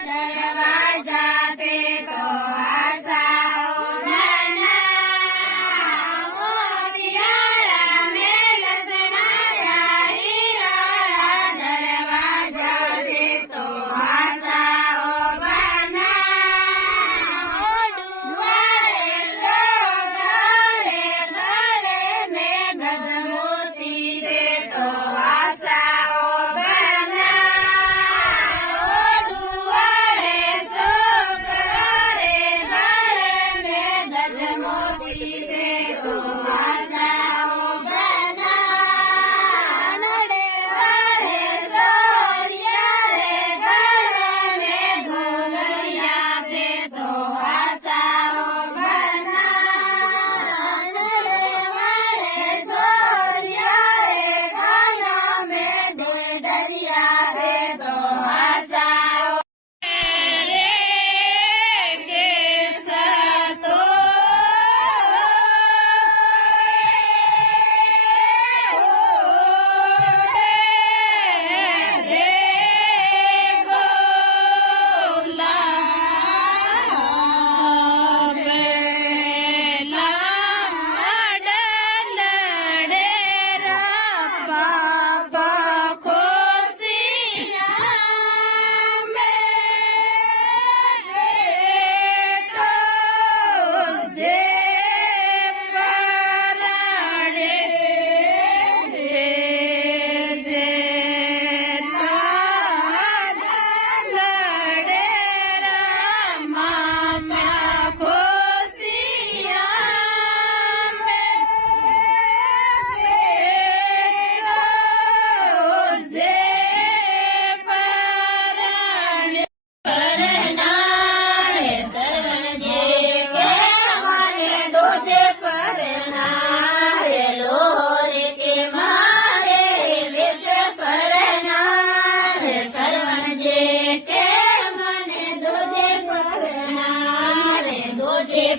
दरवाजा पे तो आसाओ बना, मोतियारा में लसणाया हीरा। दरवाजा पे तो आसाओ बना, दुआरे लोग रे गले में गजमोती दे तो आसाओ बना।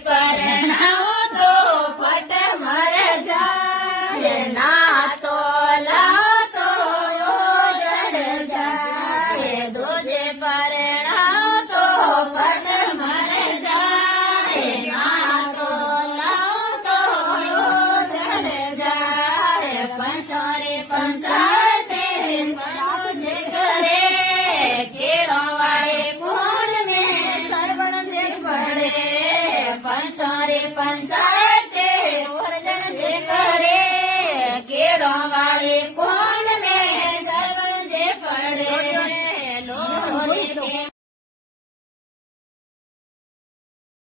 परनाओ तो फट मर जाए, ना तो लाओ तो जड़ जाए। दूजे परनाओ तो फट मर जाए, ना तो लाओ तो जड़ जाए। पंचोरे पंचाते जे करे, केड़ो वाले कौन में सरवण जे पड़े। पंचारे पंचा